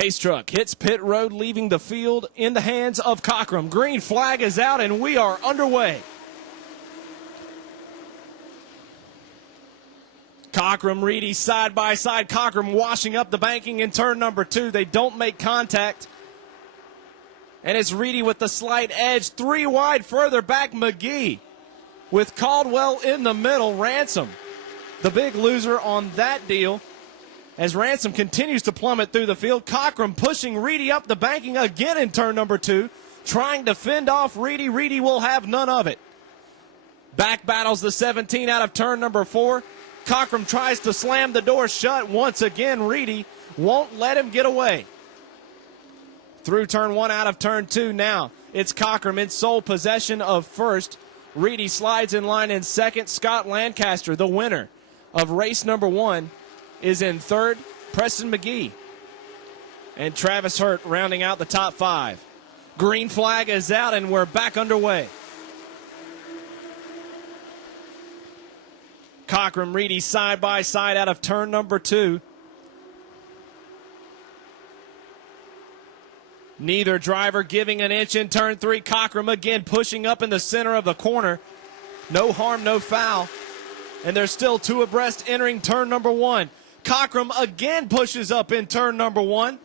Pace truck hits pit road, leaving the field in the hands of Cockrum. Green flag is out, and we are underway. Cockrum, Reedy side by side. Cockrum washing up the banking in turn number 2. They don't make contact. And it's Reedy with the slight edge. 3 wide further back, McGee. With Caldwell in the middle, Ransom, the big loser on that deal. As Ransom continues to plummet through the field, Cockrum pushing Reedy up the banking again in turn number 2, trying to fend off Reedy. Reedy will have none of it. Back battles the 17 out of turn number 4. Cockrum tries to slam the door shut once again. Reedy won't let him get away. Through turn 1 out of turn 2 now. It's Cockrum in sole possession of first. Reedy slides in line in second. Scott Lancaster, the winner of race number 1, is in third. Preston McGee and Travis Hurt rounding out the top 5. Green flag is out, and we're back underway. Cockrum, Reedy side by side out of turn number 2. Neither driver giving an inch in turn 3. Cockrum again pushing up in the center of the corner. No harm, no foul. And there's still 2 abreast entering turn number 1. Cockrum again pushes up in turn number 1.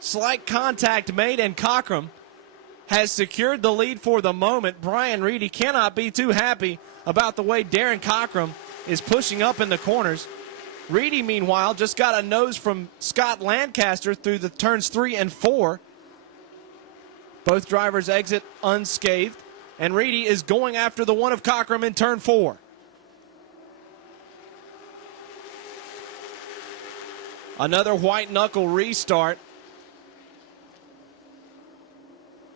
Slight contact made, and Cockrum has secured the lead for the moment. Brian Reedy cannot be too happy about the way Darren Cockrum is pushing up in the corners. Reedy, meanwhile, just got a nose from Scott Lancaster through the turns 3 and 4. Both drivers exit unscathed, and Reedy is going after the one of Cockrum in turn 4. Another white knuckle restart.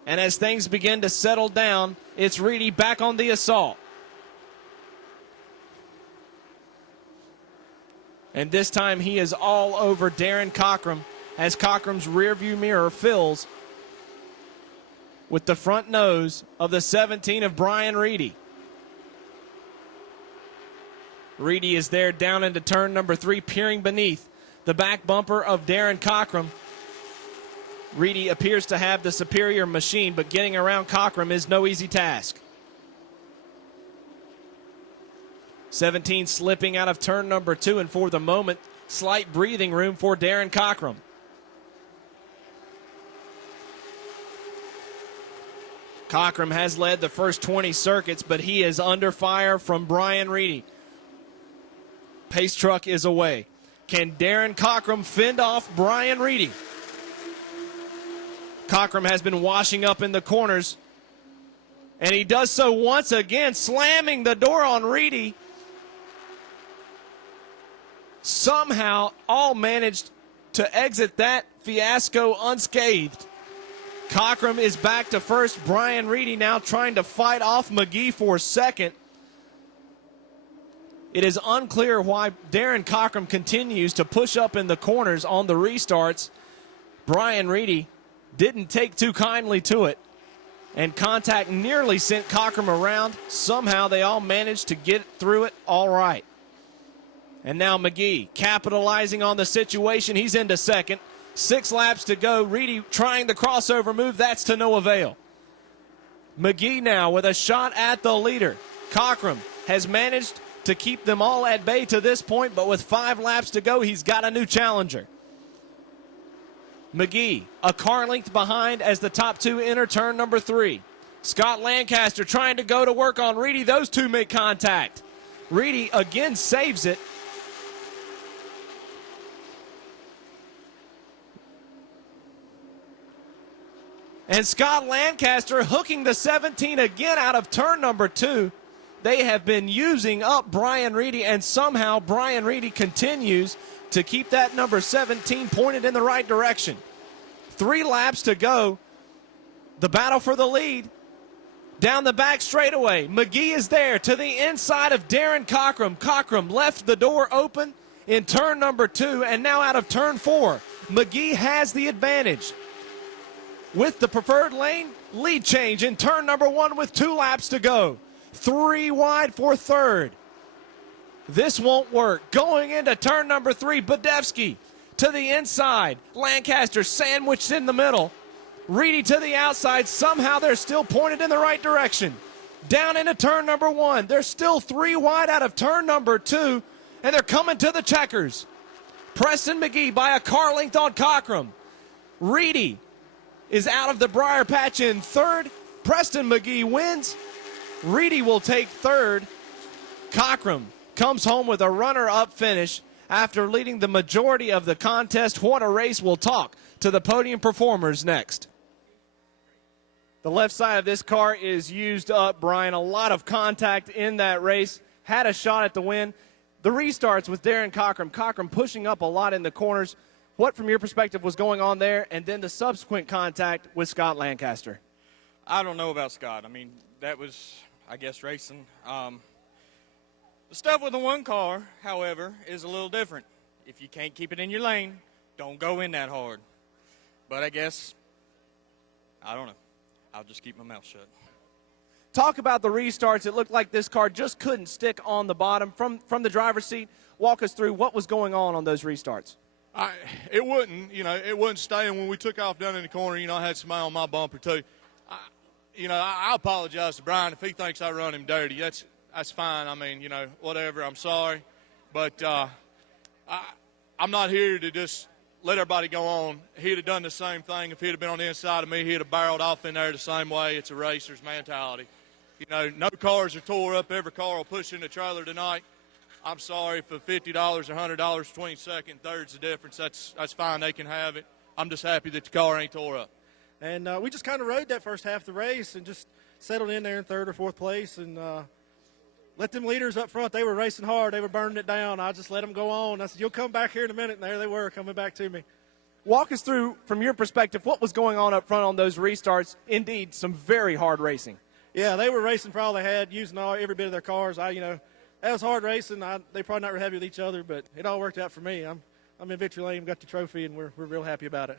And as things begin to settle down, it's Reedy back on the assault. And this time he is all over Darren Cockrum as Cockrum's rearview mirror fills with the front nose of the 17 of Brian Reedy. Reedy is there down into turn number 3, peering beneath the back bumper of Darren Cockrum. Reedy appears to have the superior machine, but getting around Cockrum is no easy task. 17 slipping out of turn number 2, and for the moment, slight breathing room for Darren Cockrum. Cockrum has led the first 20 circuits, but he is under fire from Brian Reedy. Pace truck is away. Can Darren Cockrum fend off Brian Reedy? Cockrum has been washing up in the corners, and he does so once again, slamming the door on Reedy. Somehow, all managed to exit that fiasco unscathed. Cockrum is back to first. Brian Reedy now trying to fight off McGee for second. It is unclear why Darren Cockrum continues to push up in the corners on the restarts. Brian Reedy didn't take too kindly to it, and contact nearly sent Cockrum around. Somehow they all managed to get through it all right. And now McGee capitalizing on the situation. He's into second. 6 laps to go. Reedy trying the crossover move. That's to no avail. McGee now with a shot at the leader. Cockrum has managed to keep them all at bay to this point, but with 5 laps to go, he's got a new challenger. McGee, a car length behind as the top 2 enter turn number 3. Scott Lancaster trying to go to work on Reedy. Those 2 make contact. Reedy again saves it. And Scott Lancaster hooking the 17 again out of turn number 2. They have been using up Brian Reedy, and somehow Brian Reedy continues to keep that number 17 pointed in the right direction. 3 laps to go. The battle for the lead. Down the back straightaway. McGee is there to the inside of Darren Cockrum. Cockrum left the door open in turn number 2, and now out of turn 4. McGee has the advantage. With the preferred lane, lead change in turn number 1 with 2 laps to go. 3 wide for third. This won't work. Going into turn number 3, Badevsky to the inside. Lancaster sandwiched in the middle. Reedy to the outside. Somehow they're still pointed in the right direction. Down into turn number 1. They're still 3 wide out of turn number 2, and they're coming to the checkers. Preston McGee by a car length on Cockrum. Reedy is out of the briar patch in third. Preston McGee wins. Reedy will take third. Cockrum comes home with a runner-up finish after leading the majority of the contest. What a race. We'll talk to the podium performers next. The left side of this car is used up, Brian. A lot of contact in that race. Had a shot at the win. The restarts with Darren Cockrum. Cockrum pushing up a lot in the corners. What, from your perspective, was going on there? And then the subsequent contact with Scott Lancaster. I don't know about Scott. I mean, that was, I guess, racing. The stuff with the one car, however, is a little different. If you can't keep it in your lane, don't go in that hard. But I guess, I don't know. I'll just keep my mouth shut. Talk about the restarts. It looked like this car just couldn't stick on the bottom. From the driver's seat, walk us through what was going on those restarts. It wouldn't stay. And when we took off down in the corner, I had somebody on my bumper too. I apologize to Brian if he thinks I run him dirty. That's fine. I mean, whatever. I'm sorry, but I'm not here to just let everybody go on. He'd have done the same thing if he'd have been on the inside of me. He'd have barreled off in there the same way. It's a racer's mentality. No cars are tore up. Every car will push in the trailer tonight. I'm sorry for $50 or $100, 22nd, third's the difference. That's fine. They can have it. I'm just happy that the car ain't tore up. And we just kind of rode that first half of the race and just settled in there in third or fourth place and let them leaders up front. They were racing hard. They were burning it down. I just let them go on. I said, you'll come back here in a minute. And there they were coming back to me. Walk us through, from your perspective, what was going on up front on those restarts. Indeed, some very hard racing. Yeah, they were racing for all they had, using every bit of their cars. That was hard racing. They probably not real happy with each other, but it all worked out for me. I'm in victory lane, got the trophy, and we're real happy about it.